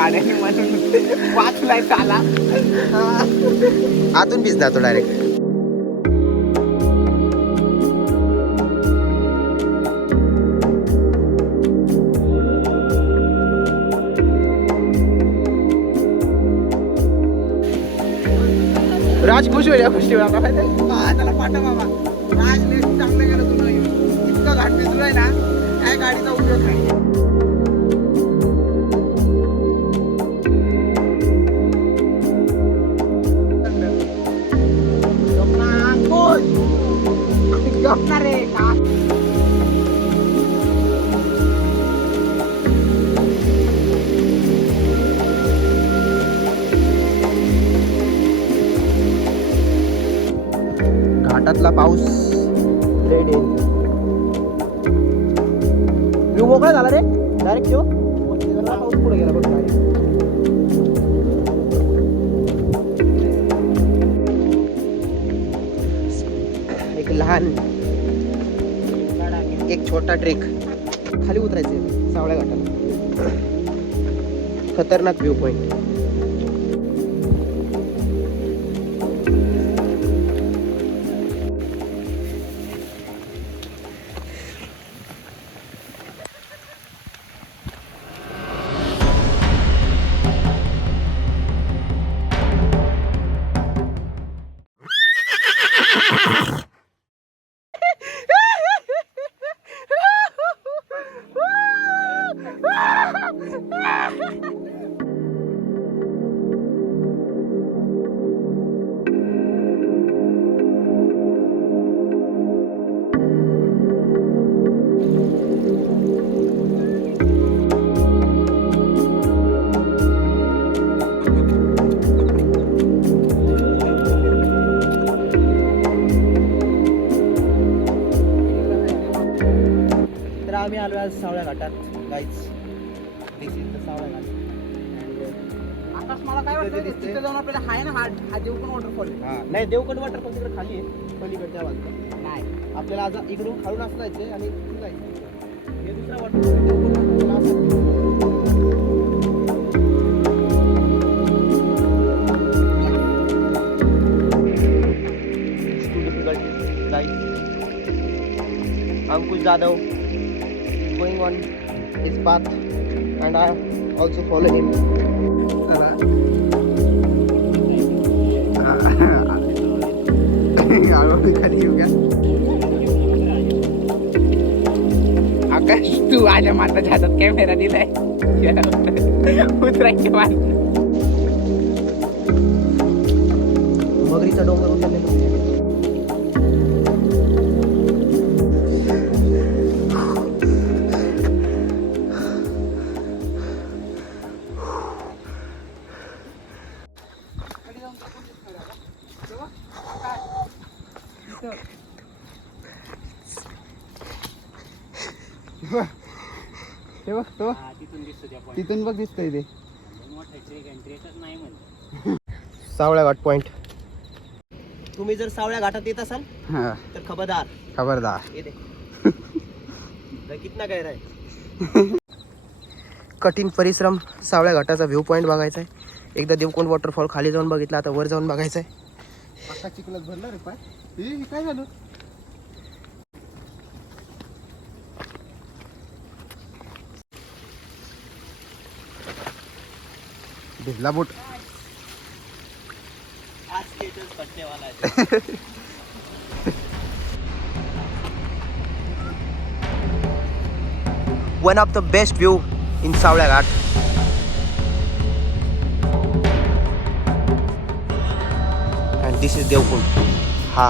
पाण्याने म्हणून वाचलाय त्याला. आतून भिजणार तो डायरेक्ट. राज खुश होईल या गोष्टीवर आता माहिती आहे? त्याला पाठव बाबा. राज लेट चांगलं गेलं तुला येऊन. इतकं घाट भिजलोय ना, काय गाडीचा उपयोग नाही. गपणार रे का? घाटातला पाऊस रेड येईल. व्ह्यू मोकळा झाला रे डायरेक्ट. पाऊस पुढे गेला बघ direct. एक लहान एक छोटा ट्रेक खाली उतरायचं सावळ्या घाटाला. खतरनाक व्ह्यू पॉइंट. आम्ही आलो आज सावळ्या घाटात. गाईज दिस इज द सावळ्या घाट. आकाश मला काय वाटतं तिथे जाऊन आपल्याला हाय ना हा देवकण वॉटरफॉल. नाही देवकड वॉटरफॉल तिकडे खाली आहे पलीकडच्या बाजूला. नाही आपल्याला आज इकडून खालून असं जायचंय आणि इकडून जायचं. हे दुसरा waterfall Devkad waterfall Ankush Jadhav is going on his path and I also follow him. आकाश तू माझ्या माताच्या हातात कॅमेरा दिलाय. उतरायच्या मार्ग. मगरीचा डोंगर उतरलेला. तिथून बघ दिसतंय ते सावळ्या घाट पॉइंट. तुम्ही जर सावळ्या घाटात येत असाल तर खबरदार ये दे कितना गहरा आहे. कठीण परिश्रम. सावळ्या घाटाचा व्ह्यू पॉइंट बघायचा आहे. एकदा देवकोंड वॉटरफॉल खाली जाऊन बघितला, आता वर जाऊन बघायचं आहे. चिखलात भरला रे पाय. हे काय झालं? भिजला बोट. One of the best view in Saula Ghat. And this is Devkund. Ha.